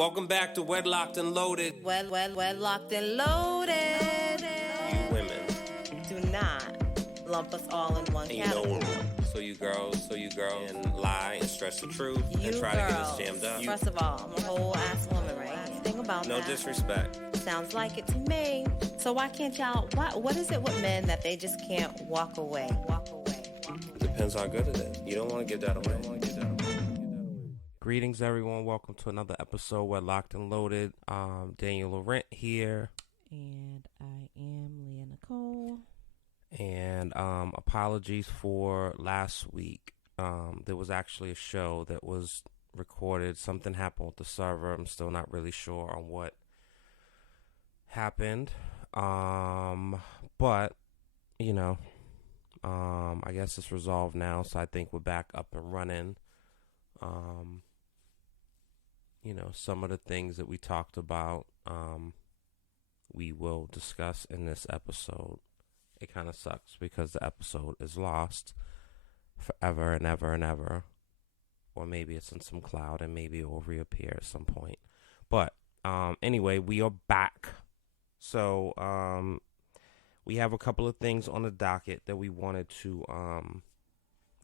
Welcome back to Wedlocked and Loaded. Wedlocked and loaded. You women. Do not lump us all in one category. So you girls, and lie and stretch the truth You and try girls, to get us jammed up. First of all, I'm a whole ass woman, right? Think about No that. disrespect. Sounds like it to me. So why can't y'all? What is it with men that they just can't walk away? Depends how good it is. You don't want to give that away. Greetings, everyone. Welcome to another episode where Locked and Loaded. Daniel Laurent here. And I am Leah Nicole. And apologies for last week. There was actually a show that was recorded. Something happened with the server. I'm still not really sure on what happened. But, you know, I guess it's resolved now. So I think we're back up and running. You know, some of the things that we talked about, we will discuss in this episode. It kind of sucks because the episode is lost forever and ever and ever. Or maybe it's in some cloud and maybe it will reappear at some point. But anyway, we are back. So we have a couple of things on the docket that we wanted to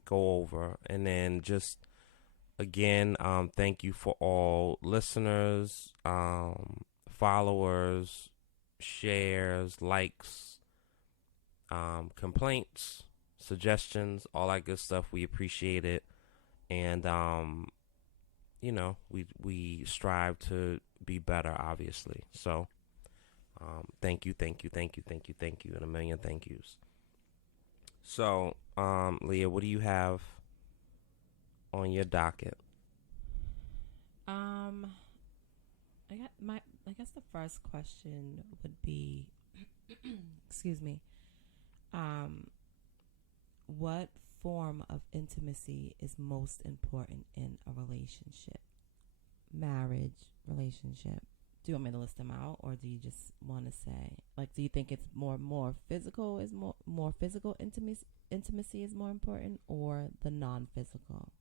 go over. And then just, again, thank you for all listeners, followers, shares, likes, complaints, suggestions, all that good stuff. We appreciate it. And, you know, we strive to be better, obviously. So, thank you, and a million thank yous. So, Leah, what do you have on your docket? I guess the first question would be, excuse me, what form of intimacy is most important in a relationship? Marriage, relationship. Do you want me to list them out, or do you just want to say, like, do you think it's more physical is more physical intimacy is more important, or the non-physical?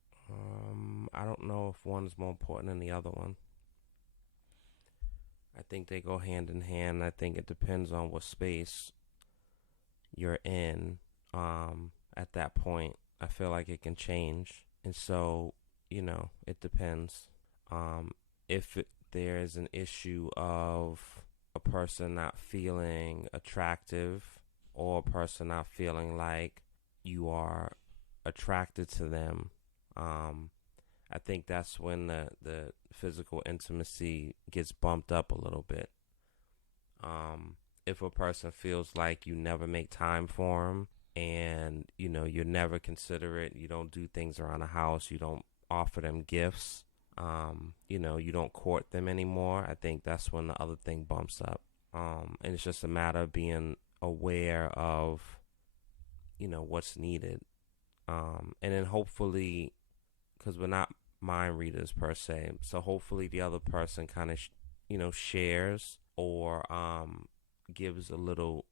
I don't know if one is more important than the other one. I think they go hand in hand. I think it depends on what space you're in. At that point, I feel like it can change. And so, you know, it depends. If there's an issue of a person not feeling attractive or a person not feeling like you are attracted to them, I think that's when the physical intimacy gets bumped up a little bit. If a person feels like you never make time for them and, you know, you're never considerate, you don't do things around the house, you don't offer them gifts, you know, you don't court them anymore, I think that's when the other thing bumps up. And it's just a matter of being aware of, you know, what's needed. And then hopefully, because we're not mind readers per se, so hopefully the other person kind of you know, shares or gives a little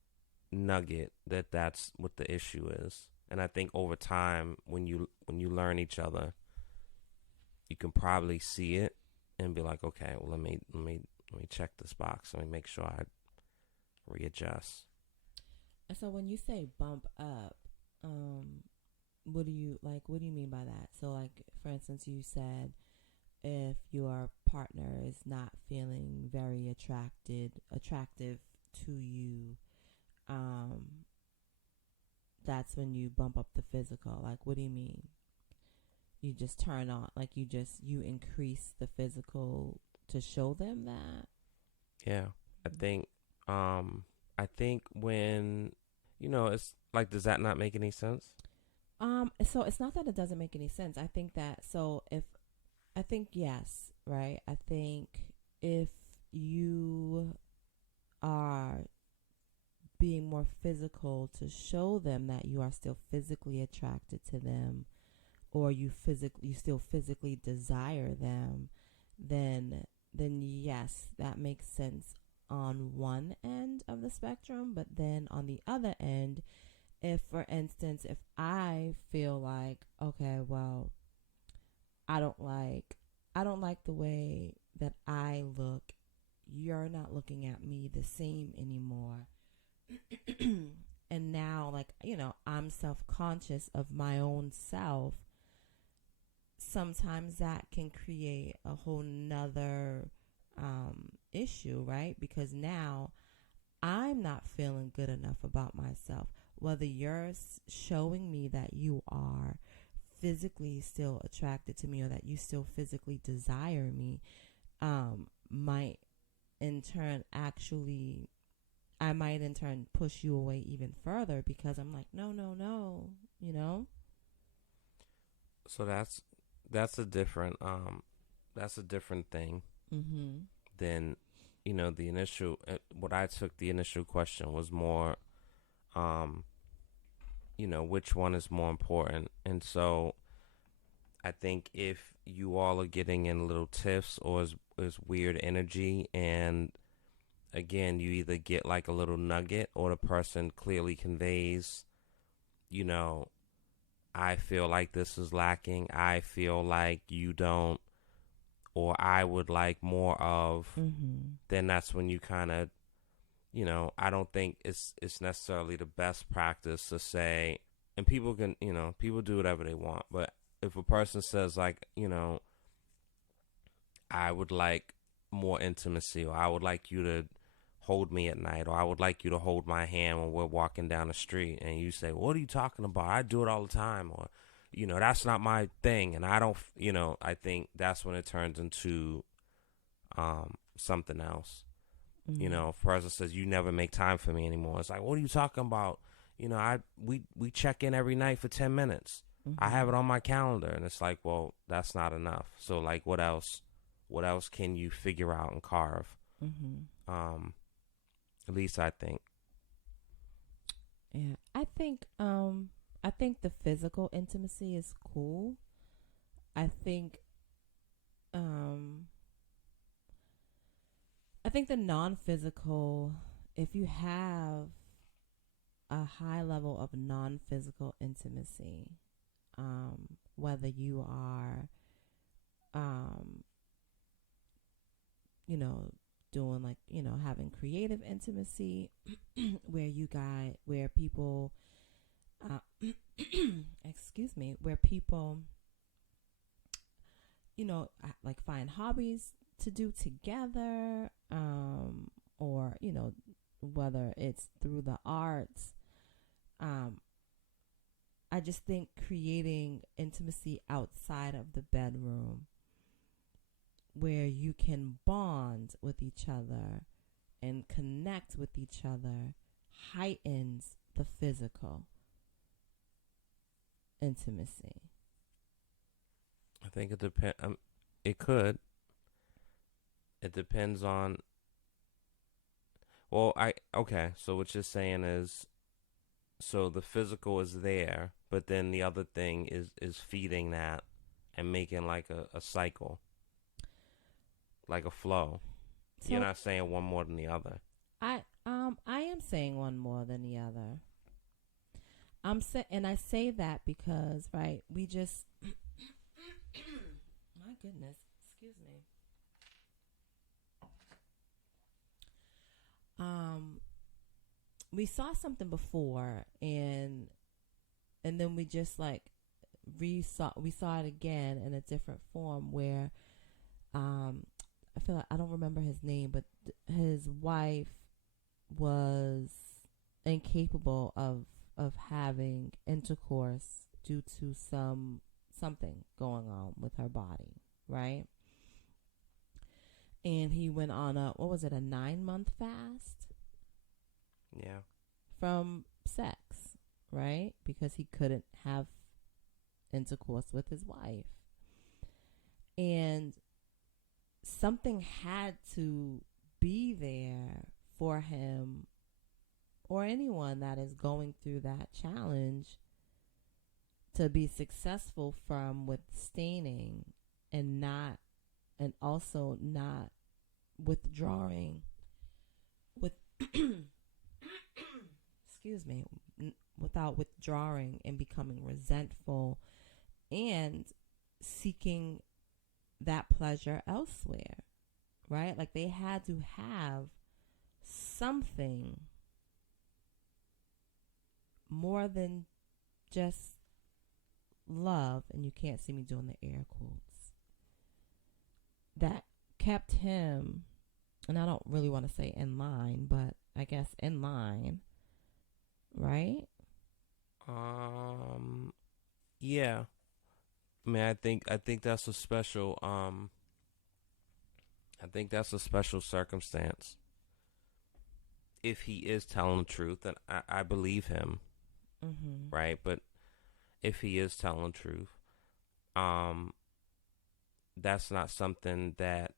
nugget that's what the issue is. And I think over time, when you learn each other, you can probably see it and be like, okay, well, let me check this box, let me make sure I readjust. So when you say bump up, what do you mean by that? So, like, for instance, you said if your partner is not feeling very attractive to you, that's when you bump up the physical. Like, what do you mean? You just turn on, like, you increase the physical to show them that? Yeah, I think when, you know, it's like, does that not make any sense? So it's not that it doesn't make any sense. I think yes, right? I think if you are being more physical to show them that you are still physically attracted to them, or you still physically desire them, then yes, that makes sense on one end of the spectrum. But then on the other end, if, for instance, if I feel like, okay, well, I don't like the way that I look, you're not looking at me the same anymore. And now, like, I'm self-conscious of my own self. Sometimes that can create a whole nother issue, right? Because now I'm not feeling good enough about myself. Whether you're showing me that you are physically still attracted to me, or that you still physically desire me, might in turn I might in turn push you away even further, because I'm like, no, no, no, So that's a different thing Mm-hmm. than, the initial. What I took the initial question was more, which one is more important, and so I think if you all are getting in little tiffs or is weird energy, and again, you either get like a little nugget, or the person clearly conveys, I feel like this is lacking, I feel like you don't, or I would like more of, Mm-hmm. then that's when you kind of, I don't think it's necessarily the best practice to say, and people can, people do whatever they want, but if a person says like, I would like more intimacy, or I would like you to hold me at night, or I would like you to hold my hand when we're walking down the street, and you say, what are you talking about? I do it all the time, or, that's not my thing, and I don't, I think that's when it turns into something else. Mm-hmm. If a person says, you never make time for me anymore, it's like, what are you talking about? We check in every night for 10 minutes. Mm-hmm. I have it on my calendar, and it's like, well, that's not enough. So like, what else can you figure out and carve? Mm-hmm. At least I think. Yeah, I think the physical intimacy is cool. I think um I think the non-physical, if you have a high level of non-physical intimacy, whether you are um you know doing, like, having creative intimacy, where people uh, excuse me, where people like find hobbies to do together, or whether it's through the arts. I just think creating intimacy outside of the bedroom, where you can bond with each other and connect with each other, heightens the physical intimacy. I think it depends. It could. It depends on. Well, okay. So what you're saying is, so the physical is there, but then the other thing is feeding that and making like a cycle, like a flow. So You're not saying one more than the other. I am saying one more than the other. And I say that because, right, we just my goodness, excuse me. We saw something before, and then we just like we saw it again in a different form, where I feel like, I don't remember his name, but his wife was incapable of having intercourse due to something going on with her body, right? And he went on a 9-month fast? Yeah. From sex, right? Because he couldn't have intercourse with his wife. And something had to be there for him, or anyone that is going through that challenge, to be successful from withstanding and also not withdrawing with excuse me, without withdrawing and becoming resentful and seeking that pleasure elsewhere, right? Like they had to have something more than just love, and you can't see me doing the air quotes, that kept him, and I don't really want to say in line, but I guess in line, right? Yeah. I mean, I think that's a special I think that's a special circumstance. If he is telling the truth, then I believe him, Mm-hmm. right? But if he is telling the truth, um, that's not something that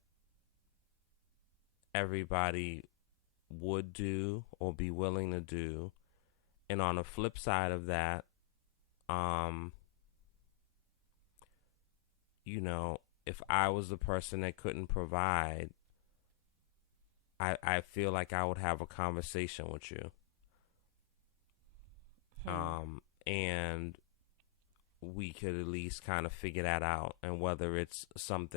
everybody would do or be willing to do. And on the flip side of that, um, if I was the person that couldn't provide, I feel like I would have a conversation with you. And we could at least kind of figure that out. And whether it's some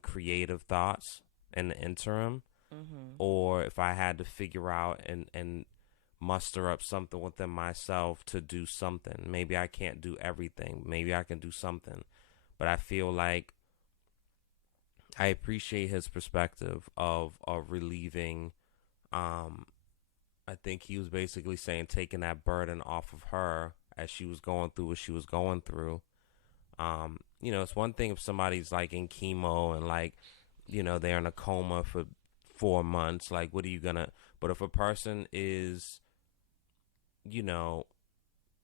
creative thoughts in the interim, or if I had to figure out and muster up something within myself to do something. Maybe I can't do everything. Maybe I can do something. But I feel like I appreciate his perspective of relieving. I think he was basically saying taking that burden off of her as she was going through what she was going through. It's one thing if somebody's like in chemo and like, they're in a coma for 4 months. Like, what are you gonna? But if a person is,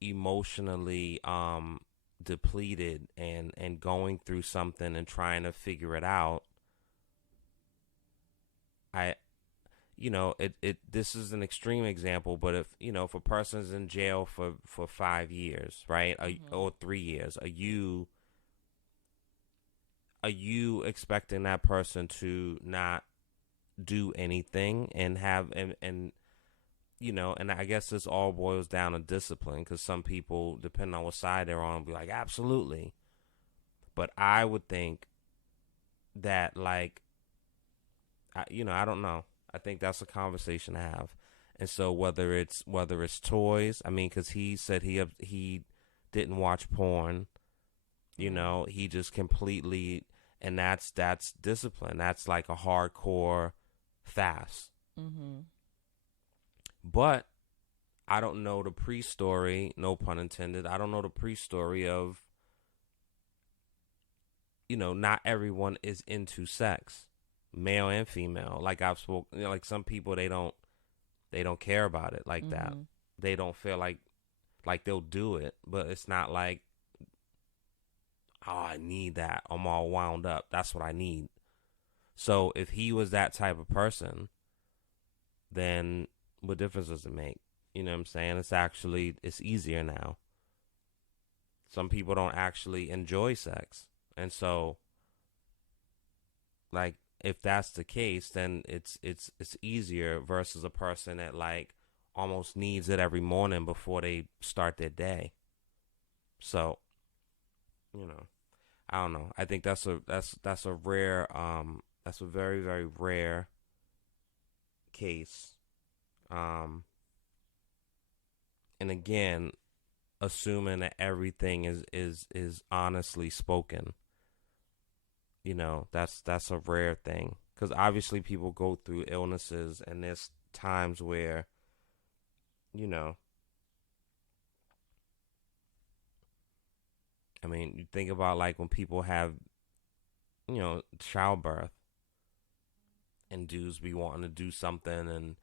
emotionally depleted and going through something and trying to figure it out, this is an extreme example, but if a person's in jail for 5 years, right, or 3 years, are you expecting that person to not do anything and have and I guess this all boils down to discipline, because some people, depending on what side they're on, will be like, absolutely. But I would think that, like, I don't know. I think that's a conversation to have. And so whether it's toys, I mean, because he said he didn't watch porn, he just completely, and that's discipline. That's like a hardcore fast. But I don't know the pre-story, no pun intended. I don't know the pre-story of, not everyone is into sex, male and female. Like I've spoken, like some people, they don't care about it like that. They don't feel like they'll do it, but it's not like, oh, I need that. I'm all wound up. That's what I need. So if he was that type of person, then what difference does it make? You know what I'm saying? It's easier now. Some people don't actually enjoy sex. And so, like, if that's the case, then it's easier versus a person that like almost needs it every morning before they start their day. So, I don't know. I think that's a rare that's a very, very rare case. And again, assuming that everything is honestly spoken, that's a rare thing, because obviously people go through illnesses, and there's times where, I mean, you think about like when people have, childbirth, and dudes be wanting to do something, and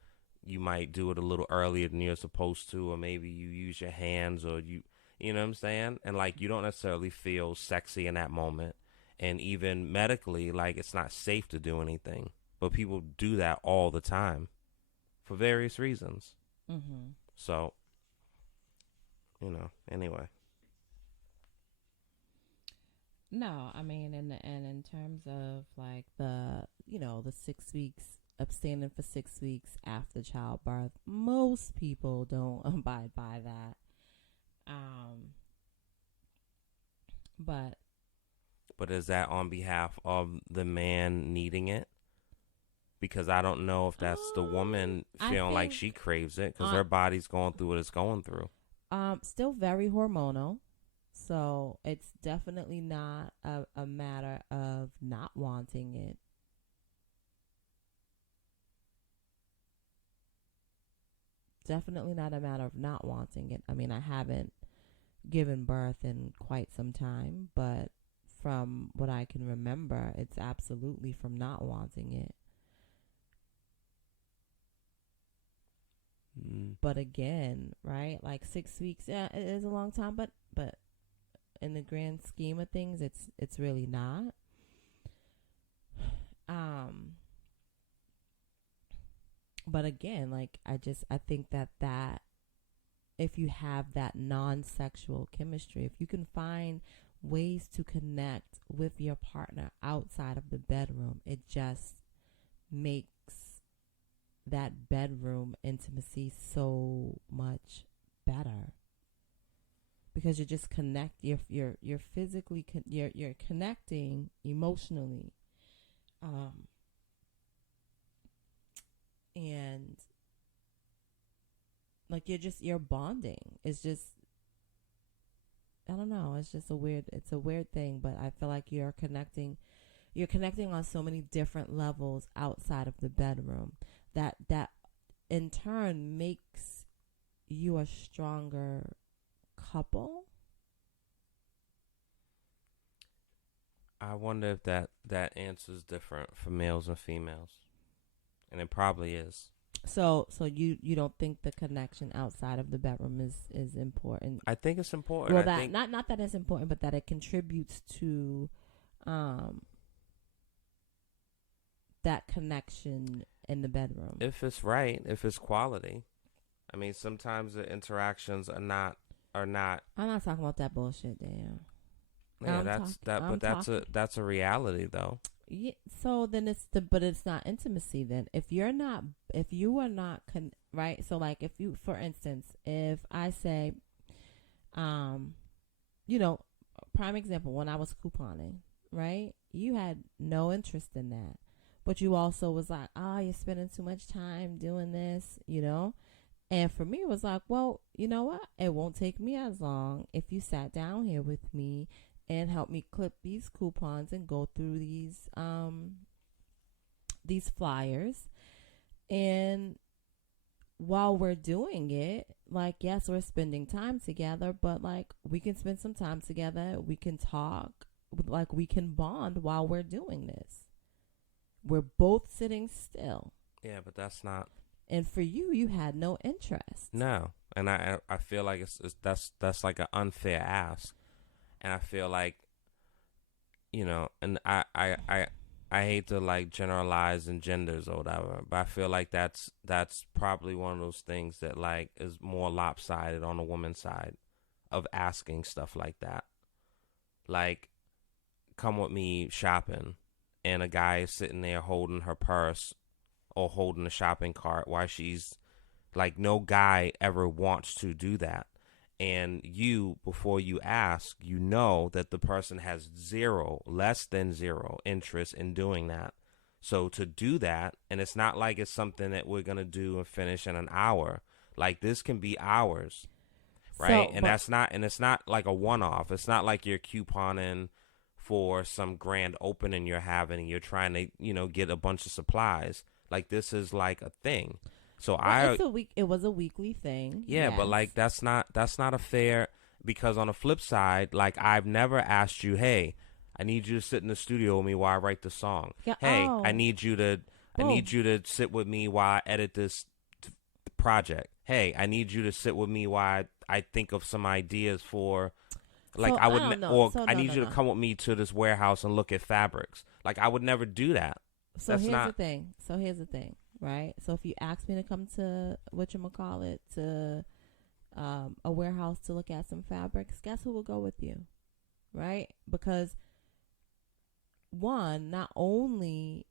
you might do it a little earlier than you're supposed to, or maybe you use your hands, or you know what I'm saying? And like, you don't necessarily feel sexy in that moment. And even medically, like, it's not safe to do anything, but people do that all the time for various reasons. So, anyway. No, I mean, and in terms of like the 6 weeks, abstaining for 6 weeks after childbirth, most people don't abide by that. But is that on behalf of the man needing it? because I don't know if that's the woman I feeling like think, she craves it because her body's going through what it's going through. Still very hormonal. So it's definitely not a matter of not wanting it. Definitely not a matter of not wanting it. I mean, I haven't given birth in quite some time, but from what I can remember, it's absolutely from not wanting it. But again, right? Like 6 weeks, yeah, it is a long time, but in the grand scheme of things, it's really not. But again, like I think that if you have that non-sexual chemistry, if you can find ways to connect with your partner outside of the bedroom, it just makes that bedroom intimacy so much better, because you just connect. You're physically you're connecting emotionally, and like you're bonding. It's just, I don't know. It's a weird thing, but I feel like you're connecting on so many different levels outside of the bedroom that in turn makes you a stronger couple. I wonder if that answer is different for males and females, and it probably is. So you don't think the connection outside of the bedroom is important? I think it's important. Well, that not that it's important, but that it contributes to that connection in the bedroom. If it's right, if it's quality. I mean, sometimes the interactions are not. I'm not talking about that bullshit, damn. Yeah, that's a reality though. Yeah, so then but it's not intimacy then. If you are not right. So like if you, for instance, if I say, prime example, when I was couponing, right? You had no interest in that, but you also was like, oh, you're spending too much time doing this, And for me, it was like, well, you know what? It won't take me as long if you sat down here with me and help me clip these coupons and go through these flyers. And while we're doing it, like, yes, we're spending time together, but like we can spend some time together. We can talk, like we can bond while we're doing this. We're both sitting still. Yeah, but that's not. And for you, you had no interest. No, and I feel like that's like an unfair ask, and I feel like, and I hate to like generalize in genders or whatever, but I feel like that's probably one of those things that like is more lopsided on the woman's side of asking stuff like that. Like, come with me shopping, and a guy is sitting there holding her purse or holding a shopping cart while she's like, no guy ever wants to do that. And you, before you ask, that the person has less than zero interest in doing that. So to do that, and it's not like it's something that we're going to do and finish in an hour. Like, this can be hours, right? And it's not like a one-off. It's not like you're couponing for some grand opening you're having and you're trying to, get a bunch of supplies. Like, this is like a thing. So it was a weekly thing. Yeah, yes. But like that's not a fair, because on the flip side, like, I've never asked you, hey, I need you to sit in the studio with me while I write the song. Yeah, hey, I need you to sit with me while I edit this project. Hey, I need you to sit with me while I think of some ideas for, like, so, I would I need you to come with me to this warehouse and look at fabrics. Like, I would never do that. So here's the thing. Right. So if you ask me to come to to a warehouse to look at some fabrics, guess who will go with you? Right. Because one, not only.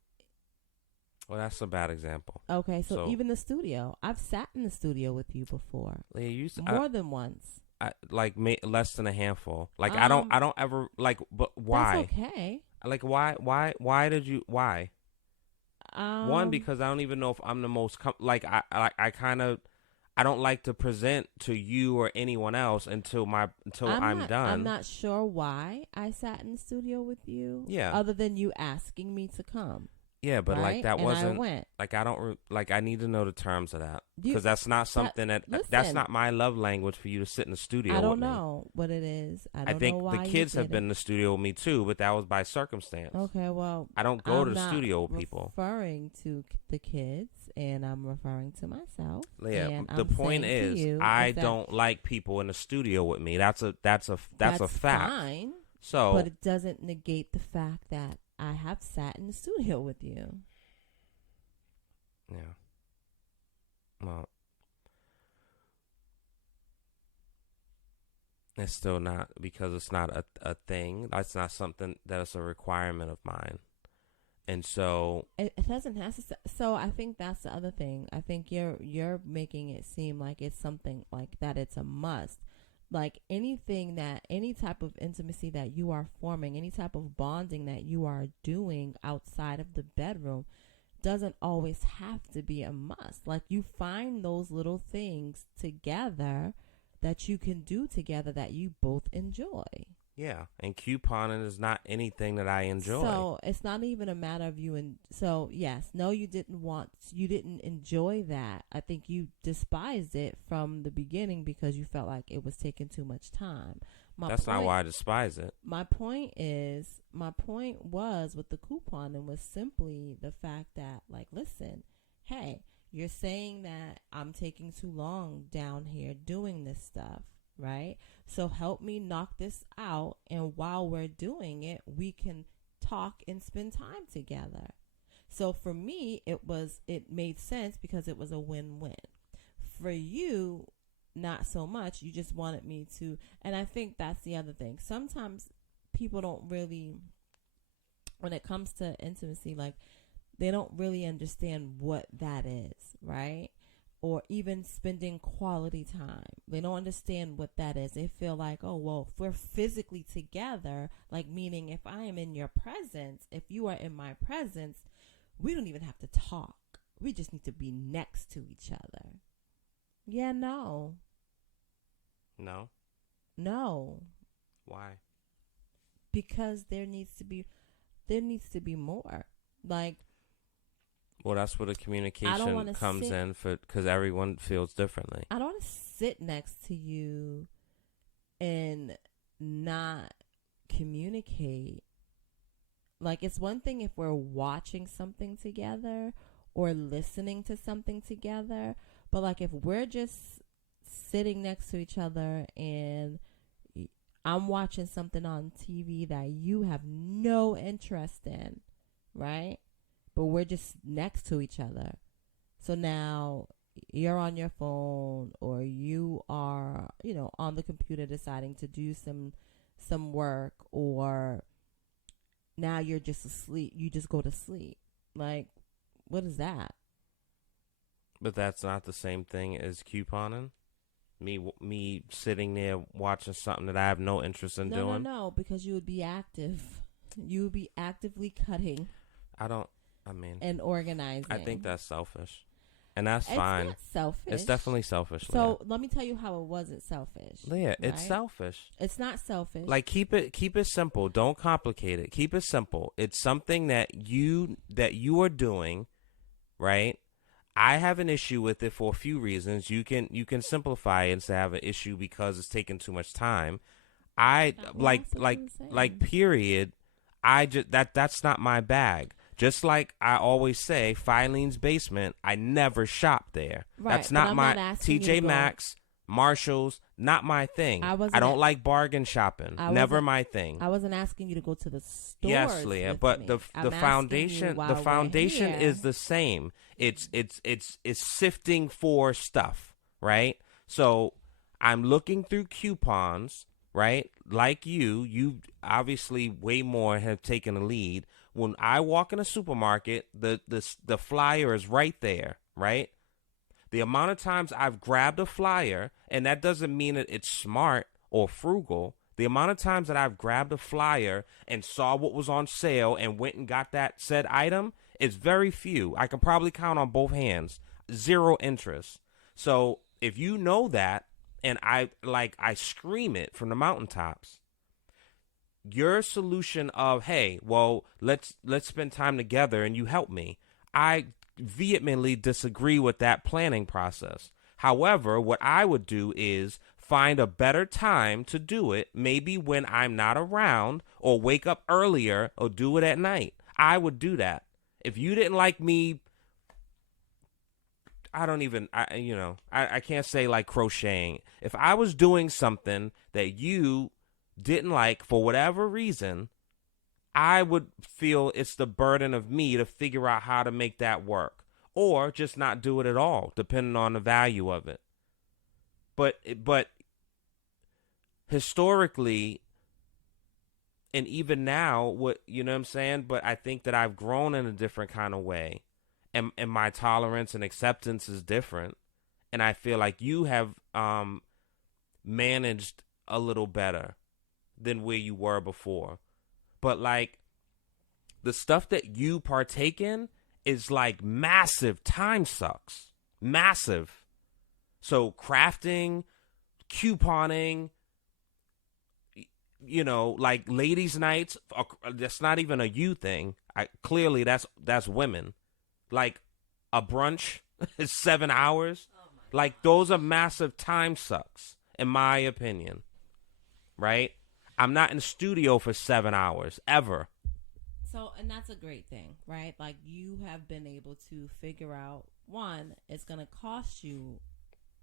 Well, that's a bad example. Okay. So even the studio, I've sat in the studio with you before. Leah, more than once. Like less than a handful. Like, I don't ever like, but why? That's okay. Like, why did you, why? One, because I don't even know if I'm the most I kind of I don't like to present to you or anyone else until I'm done. I'm not sure why I sat in the studio with you. Yeah. Other than you asking me to come. Yeah, but right? like that and wasn't I went. like I don't like I need to know the terms of that because that's not something that's listen, not my love language for you to sit in the studio. I don't with know what it is. I think know why the kids you have been in the studio with me too, but that was by circumstance. Okay, well, I don't go to the not studio with people. Referring to the kids, and I'm referring to myself. Yeah, and the I'm point saying is, to you I that don't like people in the studio with me. That's a fact. Fine, So, but it doesn't negate the fact that I have sat in the studio with you. yeah. Well, it's still not, because it's not a thing. That's not something that's a requirement of mine. And so it doesn't have to. So I think that's the other thing. I think you're making it seem like it's something like that. It's a must. Like any type of intimacy that you are forming, any type of bonding that you are doing outside of the bedroom, doesn't always have to be a must. Like you find those little things together that you can do together that you both enjoy. yeah, and couponing is not anything that I enjoy. So it's not even a matter of you. And so yes, no, you didn't enjoy that. I think you despised it from the beginning because you felt like it was taking too much time. That's not why I despise it. My point was with the couponing was simply the fact that, like, listen, hey, you're saying that I'm taking too long down here doing this stuff, right? So help me knock this out, and while we're doing it, we can talk and spend time together. So for me, it made sense because it was a win-win. For you, not so much. You just wanted me to, and I think that's the other thing. Sometimes people don't really, when it comes to intimacy, like they don't really understand what that is, right? Or even spending quality time. They don't understand what that is. They feel like, oh, well, if we're physically together, like meaning if I am in your presence, if you are in my presence, we don't even have to talk. We just need to be next to each other. Yeah, no. No? No. Why? Because there needs to be more. Like, well, that's where the communication comes in, because everyone feels differently. I don't want to sit next to you and not communicate. Like, it's one thing if we're watching something together or listening to something together, but like if we're just sitting next to each other and I'm watching something on TV that you have no interest in, right? But we're just next to each other. So now you're on your phone or you are, on the computer deciding to do some work, or now you're just asleep. You just go to sleep. Like, what is that? But that's not the same thing as couponing. Me sitting there watching something that I have no interest in doing. No, because you would be active. You would be actively cutting. And organizing. I think that's selfish. And that's fine. It's not selfish. It's definitely selfish, So Leah. let me tell you how it wasn't selfish. Leah, it's right? selfish. It's not selfish. Like keep it simple. Don't complicate it. Keep it simple. It's something that you are doing, right? I have an issue with it for a few reasons. You can simplify it and say I have an issue because it's taking too much time. Period. That's not my bag. Just like I always say, Filene's Basement, I never shop there. Right, that's not my TJ Maxx, Marshalls, not my thing. I don't like bargain shopping. Never my thing. I wasn't asking you to go to the store. Yes, Leah, but the foundation is the same. It's sifting for stuff, right? So I'm looking through coupons, right? Like you obviously way more have taken a lead. When I walk in a supermarket, the flyer is right there, right? The amount of times I've grabbed a flyer, and that doesn't mean that it's smart or frugal. The amount of times that I've grabbed a flyer and saw what was on sale and went and got that said item It's very few. I can probably count on both hands. Zero interest. So if you know that, and I scream it from the mountaintops, your solution of, hey, well, let's spend time together and you help me, I vehemently disagree with that planning process. However, what I would do is find a better time to do it, maybe when I'm not around, or wake up earlier, or do it at night. I would do that. If you didn't like me, I can't say like crocheting. If I was doing something that you didn't like for whatever reason, I would feel it's the burden of me to figure out how to make that work, or just not do it at all, depending on the value of it. But historically, and even now, what you know what I'm saying? But I think that I've grown in a different kind of way, and my tolerance and acceptance is different, and I feel like you have managed a little better than where you were before. But like, the stuff that you partake in is like massive time sucks. Massive. So crafting, couponing, like ladies' nights, that's not even a you thing. Clearly that's women. Like a brunch is 7 hours. Like those are massive time sucks, in my opinion. Right? I'm not in the studio for 7 hours, ever. So, and that's a great thing, right? Like, you have been able to figure out, one, it's going to cost you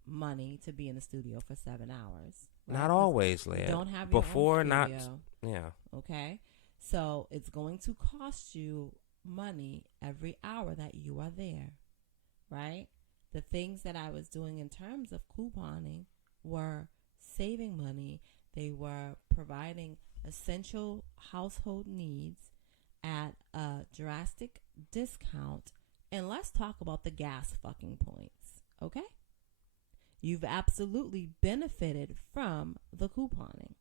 money to be in the studio for 7 hours. Right? Not always, Leah. You don't have before, your own not, studio, yeah. okay? So, it's going to cost you money every hour that you are there, right? The things that I was doing in terms of couponing were saving money. They were providing essential household needs at a drastic discount. And let's talk about the gas fucking points, okay? You've absolutely benefited from the couponing.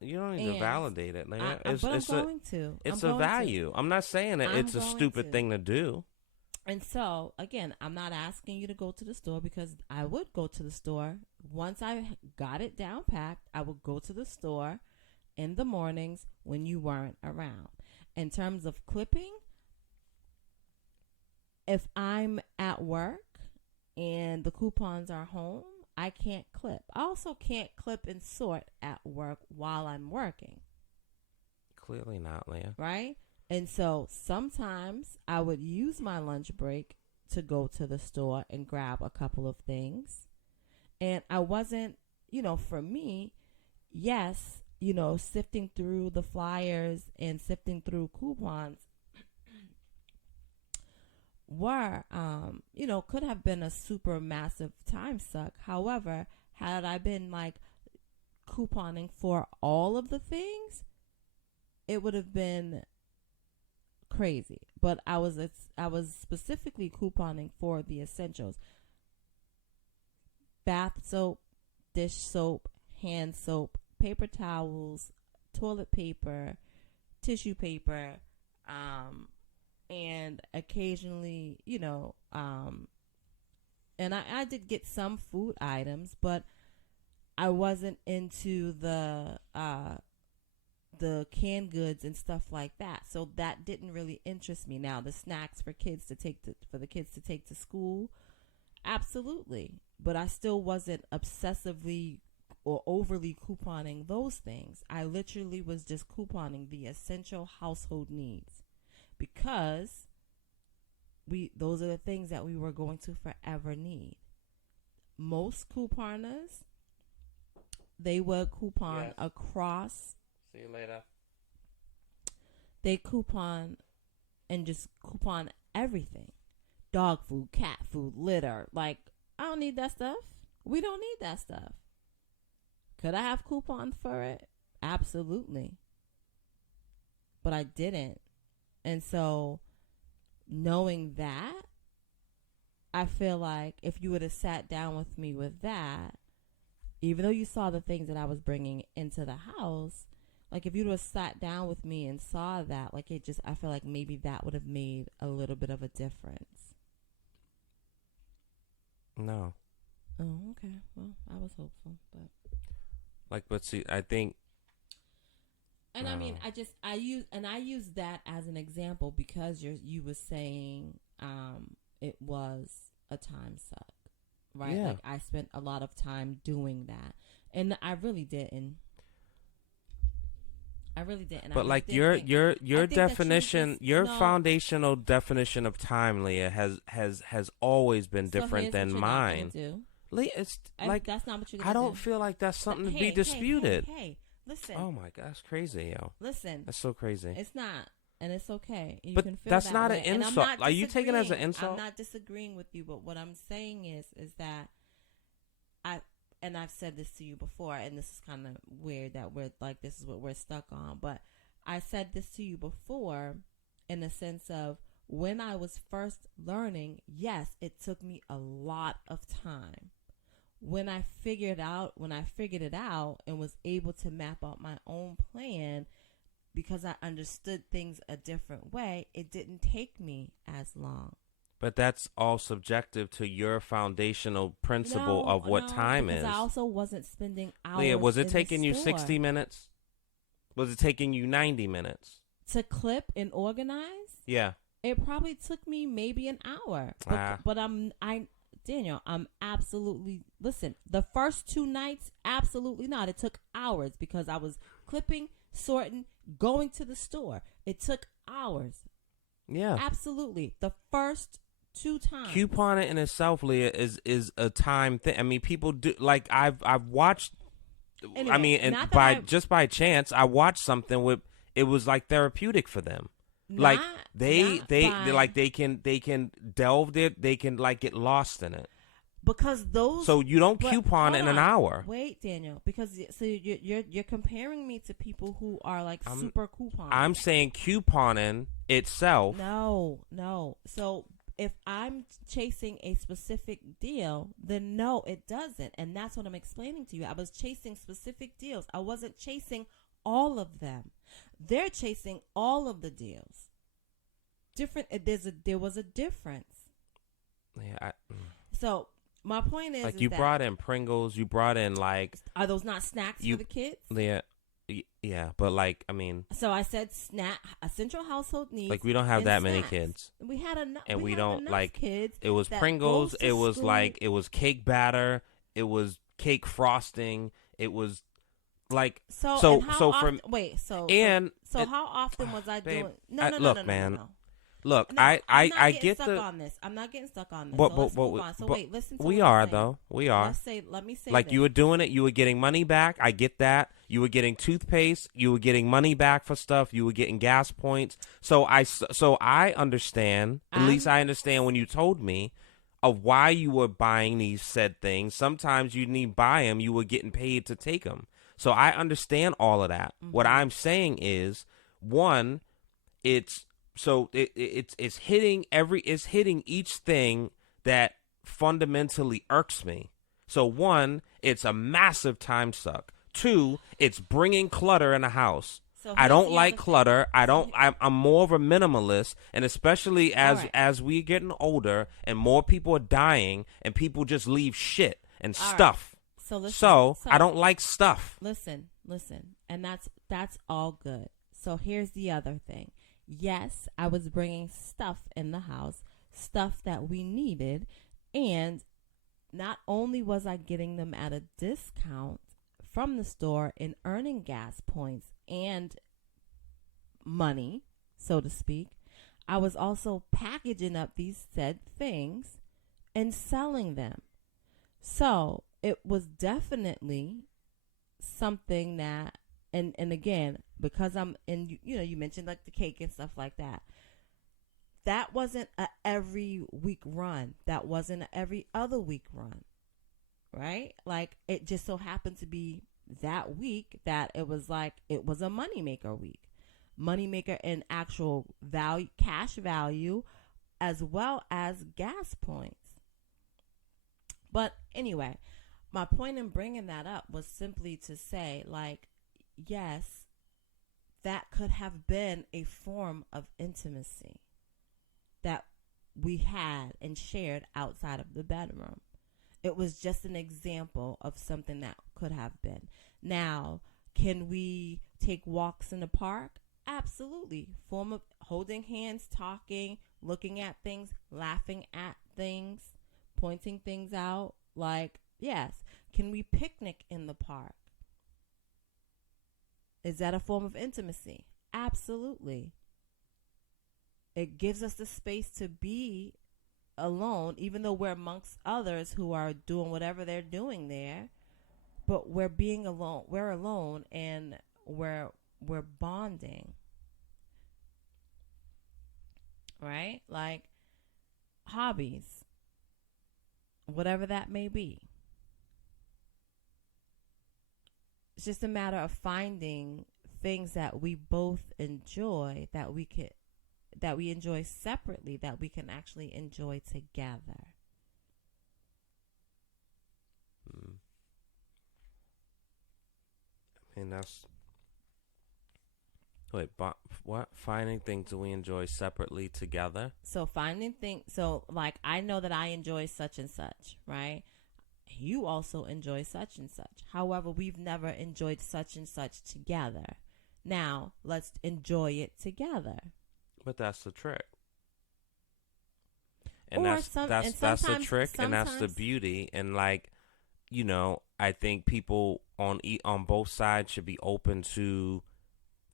You don't need to validate it. Like, I'm going to. It's a value. I'm not saying that it's a stupid thing to do. And so, again, I'm not asking you to go to the store, because I would go to the store. Once I got it down packed, I would go to the store in the mornings when you weren't around. In terms of clipping, if I'm at work and the coupons are home, I can't clip. I also can't clip and sort at work while I'm working. Clearly not, Leah. Right? And so sometimes I would use my lunch break to go to the store and grab a couple of things. And I wasn't, for me, yes, sifting through the flyers and sifting through coupons were, could have been a super massive time suck. However, had I been like couponing for all of the things, it would have been crazy. But I was specifically couponing for the essentials: bath soap, dish soap, hand soap, paper towels, toilet paper, tissue paper, and occasionally, and I did get some food items, but I wasn't into the canned goods and stuff like that. So that didn't really interest me. Now, the snacks for the kids to take to school, absolutely. But I still wasn't obsessively or overly couponing those things. I literally was just couponing the essential household needs, because those are the things that we were going to forever need. Most couponers, they would coupon across. See you later. They coupon and just coupon everything. Dog food, cat food, litter. Like, I don't need that stuff. We don't need that stuff. Could I have couponed for it? Absolutely. But I didn't. And so, knowing that, I feel like if you would have sat down with me with that, even though you saw the things that I was bringing into the house, Like if you'd have sat down with me and saw that, like it just, I feel like maybe that would have made a little bit of a difference. No. Oh, okay. Well, I was hopeful, but But see, I think. And I mean, I use that as an example because you were saying it was a time suck, right? Yeah. Like I spent a lot of time doing that, and I really didn't. But like your definition, your foundational definition of time, Leah, has always been different than mine. Leah, it's like that's not what you're I gonna don't do. feel like that's something to be disputed. Hey, listen. Oh my God, that's crazy, yo. Listen, That's so crazy. it's not, and it's okay. You But can feel that's that not way. an And I'm insult. not Are you taking it as an disagreeing. insult? I'm not disagreeing with you, but what I'm saying is that I've said this to you before, and this is kind of weird that we're like, this is what we're stuck on, but I said this to you before in the sense of when I was first learning, yes, it took me a lot of time. When I figured it out and was able to map out my own plan because I understood things a different way, it didn't take me as long. But that's all subjective to your foundational principle of what time is. I also wasn't spending hours. Leah, was it in taking the you store. 60 minutes? Was it taking you 90 minutes? To clip and organize? Yeah. It probably took me maybe an hour. But Daniel, I'm absolutely, listen, the first 2 nights, absolutely not. It took hours because I was clipping, sorting, going to the store. It took hours. Yeah. Absolutely. The first 2 times. Couponing in itself, Leah, is a time thing. I mean, people do, like, I've watched, Anyway, I mean, and by chance, I watched something with, it was like therapeutic for them. Like they can delve there, they can like get lost in it. Because those. So you don't coupon in an hour. Wait, Daniel, because so you're comparing me to people who are like super couponing. I'm saying couponing itself. No. So if I'm chasing a specific deal, then no, it doesn't, and that's what I'm explaining to you. I was chasing specific deals. I wasn't chasing all of them. They're chasing all of the deals. There was a difference. Yeah. So my point is, like you brought in Pringles. You brought in like. Are those not snacks for the kids? Yeah, but like I mean. So I said essential household needs. Like we don't have that snacks. many kids. We had enough, and we don't like kids. It was Pringles. It was like it was cake batter. It was cake frosting. It was. Like so how often was I doing? No. Look, I get stuck the. on this. I'm not getting stuck on this. But, so let's move on. So wait, listen. To we what are I'm saying. though. We are. Let me say. Like this. you were doing it. You were getting money back. I get that. You were getting toothpaste. You were getting money back for stuff. You were getting gas points. So I understand. At least I understand when you told me of why you were buying these said things. Sometimes you didn't buy them. You were getting paid to take them. So I understand all of that. Mm-hmm. What I'm saying is, one, it's hitting each thing that fundamentally irks me. So one, it's a massive time suck. Two, it's bringing clutter in a house. So I don't like clutter. I'm more of a minimalist, and especially as we're getting older and more people are dying and people just leave shit and stuff. Right. So I don't like stuff. Listen, and that's all good. So here's the other thing. Yes, I was bringing stuff in the house, stuff that we needed, and not only was I getting them at a discount from the store and earning gas points and money, so to speak, I was also packaging up these said things and selling them. So it was definitely something that, and again, because I'm in, you mentioned like the cake and stuff like that. That wasn't a every week run. That wasn't a every other week run, right? Like it just so happened to be that week that it was a moneymaker week. Moneymaker in actual value, cash value, as well as gas points. But anyway, my point in bringing that up was simply to say, like, yes, that could have been a form of intimacy that we had and shared outside of the bedroom. It was just an example of something that could have been. Now, can we take walks in the park? Absolutely. Form of holding hands, talking, looking at things, laughing at things, pointing things out. Like, yes. Can we picnic in the park? Is that a form of intimacy? Absolutely. It gives us the space to be alone, even though we're amongst others who are doing whatever they're doing there. But we're being alone. We're alone, and we're bonding. Right? Like hobbies, whatever that may be. It's just a matter of finding things that we both enjoy, that we enjoy separately, that we can actually enjoy together. I mean, that's wait, what? Finding things that we enjoy separately together. So finding things. So like, I know that I enjoy such and such, right? You also enjoy such and such. However, we've never enjoyed such and such together. Now, let's enjoy it together. But that's the trick. And Or that's the trick, and that's the beauty. And like, you know, I think people on both sides should be open to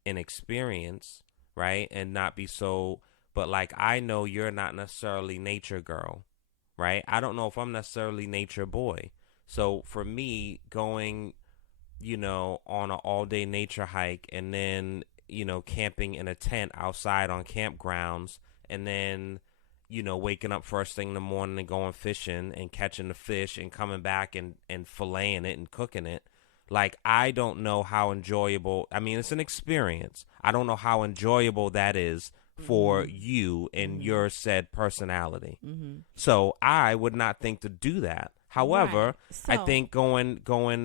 an experience, right? And not be so. But like, I know you're not necessarily nature girl, right? I don't know if I'm necessarily nature boy. So for me, going, you know, on an all-day nature hike, and then, you know, camping in a tent outside on campgrounds, and then, you know, waking up first thing in the morning and going fishing and catching the fish and coming back and filleting it and cooking it. Like, I don't know how enjoyable. I mean, it's an experience. I don't know how enjoyable that is for you and your said personality. So I would not think to do that. However, Right. So, I think going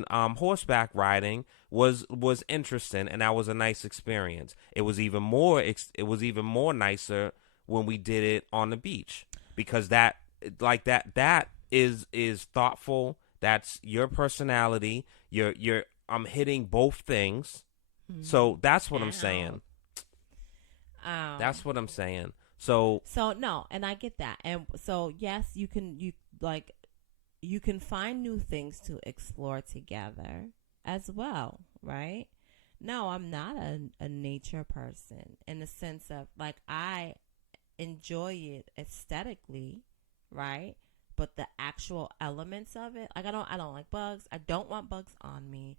horseback riding was interesting, and that was a nice experience. It was even more nicer when we did it on the beach, because that is thoughtful. That's your personality. I'm hitting both things. So that's what I'm saying. That's what I'm saying. So no, and I get that. And so yes, you can find new things to explore together as well, right? No, I'm not a nature person in the sense of, like, I enjoy it aesthetically, right? But the actual elements of it, like, I don't like bugs. I don't want bugs on me.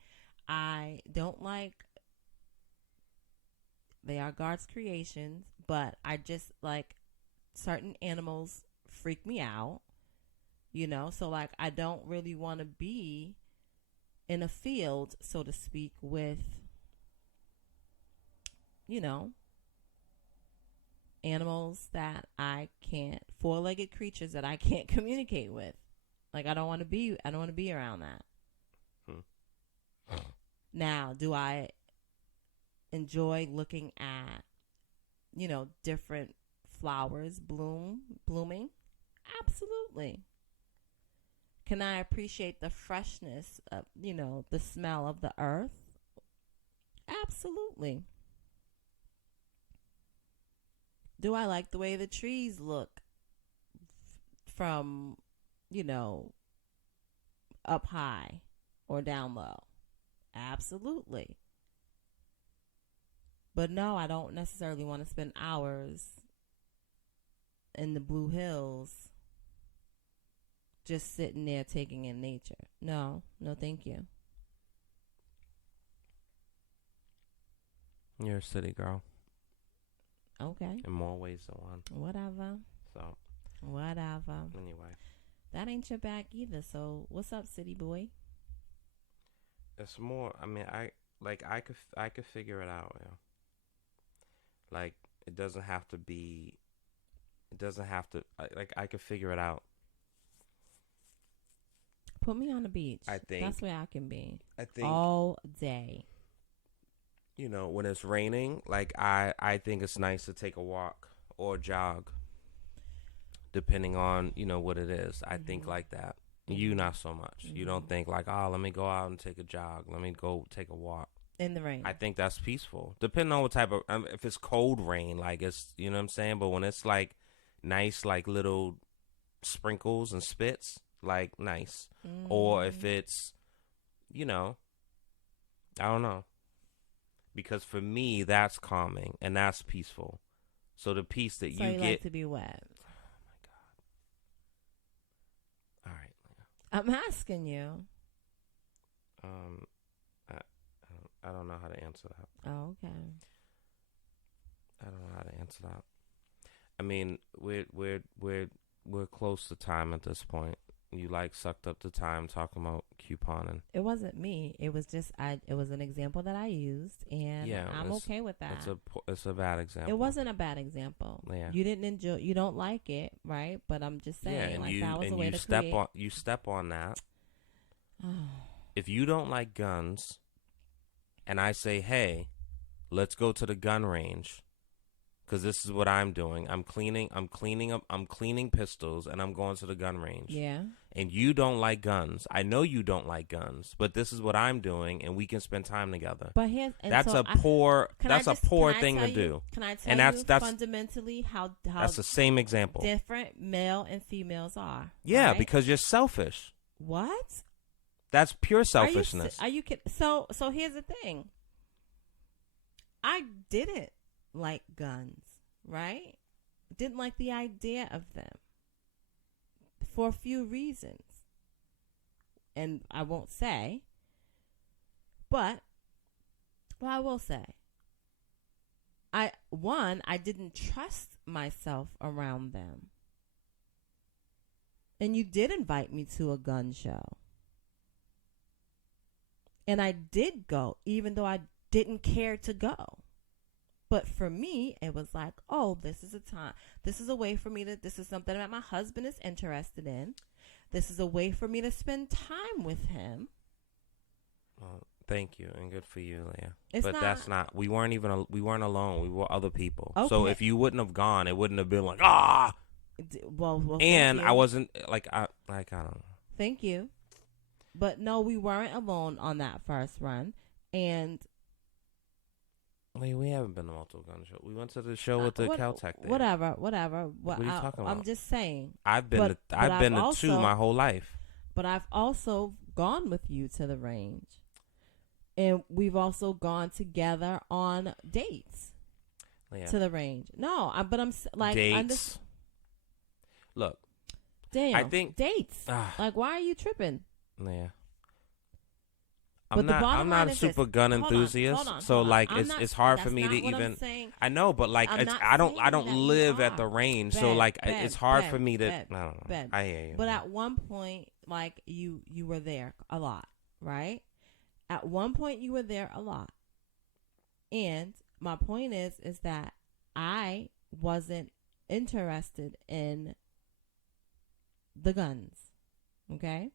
I don't like, they are God's creations, but I just, like, certain animals freak me out, you know? So, like, I don't really want to be in a field, so to speak, with, you know, animals that I can't, four-legged creatures that I can't communicate with. Like, I don't want to be around that. Now, do I enjoy looking at, you know, different flowers blooming? Absolutely. Can I appreciate the freshness of, you know, the smell of the earth? Absolutely. Do I like the way the trees look from, you know, up high or down low? Absolutely. But no, I don't necessarily want to spend hours in the Blue Hills just sitting there taking in nature. No, thank you. you're a city girl. Okay. In more ways than one. Whatever. So. Whatever. Anyway. That ain't your bag either. So what's up, city boy? It's more. I mean, I could figure it out. Yeah. Like, it doesn't have to be. It doesn't have to. I could figure it out. Put me on the beach. I think that's where I can be. I think all day. you know, when it's raining, like I think it's nice to take a walk or jog, depending on, you know, what it is. I think like that. You not so much. You don't think like, oh, let me go out and take a jog. Let me go take a walk. In the rain. I think that's peaceful. Depending on what type of, if it's cold rain, like it's, you know what I'm saying? But when it's like nice, like little sprinkles and spits, like nice. Or if it's, you know, I don't know. Because for me, that's calming and that's peaceful. So the peace that So you you get. like to be wet. All right. I'm asking you. I don't know how to answer that. Oh, okay. I don't know how to answer that. I mean, we're close to time at this point. You like sucked up the time talking about couponing. It wasn't me. It was just it was an example that I used, and Yeah, I'm okay with that. It's a bad example. It wasn't a bad example. Yeah. You didn't enjoy. You don't like it, right? But I'm just saying, Yeah, and like you that was and a way you to step create. on you step on that. If you don't like guns, and I say, hey, let's go to the gun range, because this is what I'm doing. I'm cleaning pistols, and I'm going to the gun range. Yeah. And you don't like guns. I know you don't like guns, but this is what I'm doing, and we can spend time together. But that's so a poor thing to you, do. Can I tell and you fundamentally how that's the same example. Different male and females are. Yeah, right? because you're selfish. What? That's pure selfishness. Are you kidding? So here's the thing. I didn't like guns, right? Didn't like the idea of them for a few reasons. And I won't say, but I will say. I didn't trust myself around them. And you did invite me to a gun show. And I did go, even though I didn't care to go. But for me, it was like, oh, this is a time. This is a way for me this is something that my husband is interested in. This is a way for me to spend time with him. Well, thank you, and good for you, Leah. That's not, we weren't alone. We were other people. Okay. So if you wouldn't have gone, it wouldn't have been like, ah. Well, and I wasn't, I don't know. Thank you. But no, we weren't alone on that first run. And we haven't been to multiple gun shows. We went to the show with the Caltech there. Whatever. What are you talking about? I'm just saying. I've been to two my whole life. But I've also gone with you to the range. And we've also gone together on dates to the range. No, but I'm like... Dates? Look. Damn. I think... Dates. Like, why are you tripping? Yeah. I'm not a super gun enthusiast, so like it's hard for me to even. I know, but like I don't live at the range, so like it's hard for me to. I don't know. I hear you. But at one point, like you were there a lot, right? At one point, you were there a lot, and my point is that I wasn't interested in the guns, okay?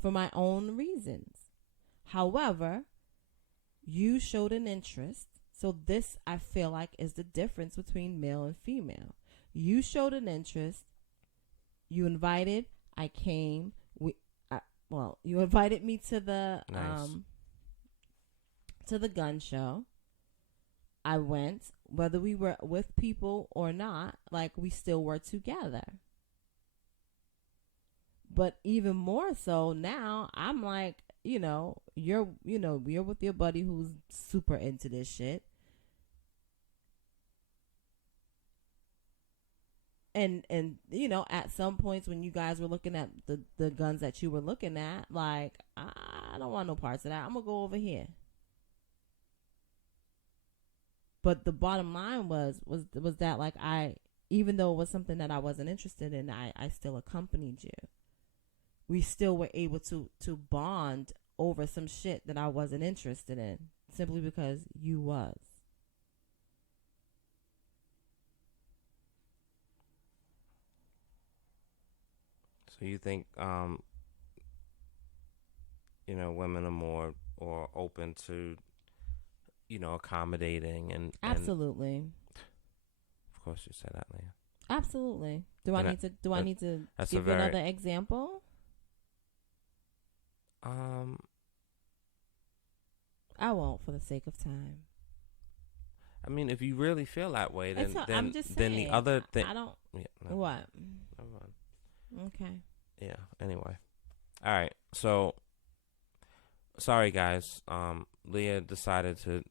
For my own reasons. However, you showed an interest. So this, I feel like, is the difference between male and female. You showed an interest. You invited. I came. You invited me to the gun show. I went. Whether we were with people or not, like we still were together. But even more so now, I'm like, you're with your buddy who's super into this shit. And at some points when you guys were looking at the guns that you were looking at, like, I don't want no parts of that. I'm going to go over here. But the bottom line was that, like, even though it was something that I wasn't interested in, I still accompanied you. We still were able to bond over some shit that I wasn't interested in, simply because you was. So you think, women are more or open to accommodating and Absolutely. of course you said that, Leah. Absolutely. Do I And need to that's give a you very- another example? I won't for the sake of time. I mean, if you really feel that way, then I'm just then saying. the other thing. I don't. Yeah, never What? Never mind. Okay. Yeah. Anyway, all right. So, sorry guys. Leah decided to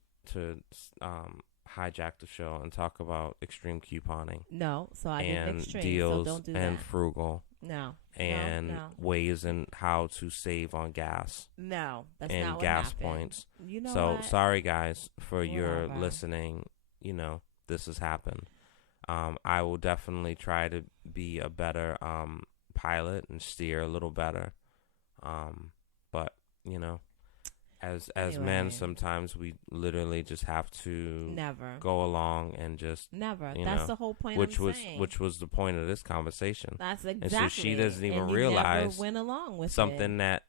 hijack the show and talk about extreme couponing No. So I did and extreme. deals So don't do and that. frugal No. and no. ways and how to save on gas No. That's and not what gas happened. points. You know So what? sorry guys for your Whatever. listening. This has happened. I will definitely try to be a better pilot and steer a little better. But as men, Anyway. sometimes we literally just have to Never. go along and just Never. you That's know, the whole point. which I'm was saying. which was the point of this conversation. That's exactly. And so she doesn't even and you realize never went along with something it. that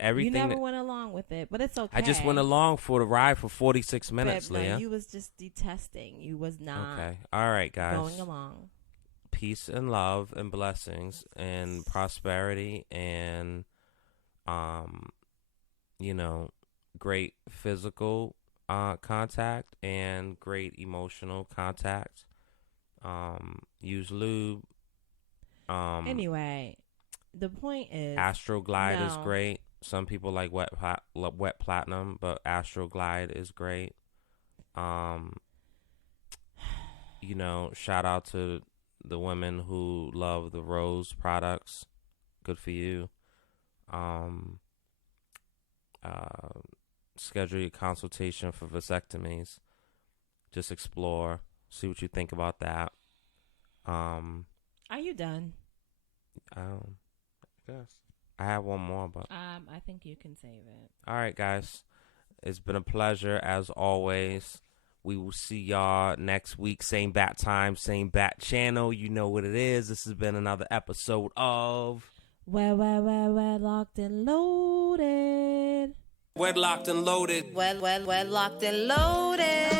everything. You never that, went along with it, but it's okay. I just went along for the ride for 46 minutes, But, no, Leah. you was just detesting. You was not Okay. All right, guys. going along. Peace and love and blessings and prosperity and great physical contact and great emotional contact. Use lube. Anyway, the point is, Astroglide is no. great. Some people like wet platinum, but Astroglide is great. Shout out to the women who love the Rose products. Good for you. Schedule your consultation for vasectomies. Just explore. See what you think about that. are you done? I guess I have one more, but I think you can save it. all right, guys. It's been a pleasure as always. We will see y'all next week. Same bat time, same bat channel. You know what it is. This has been another episode of Where, locked and loaded. Wedlocked and loaded. Well, locked and loaded.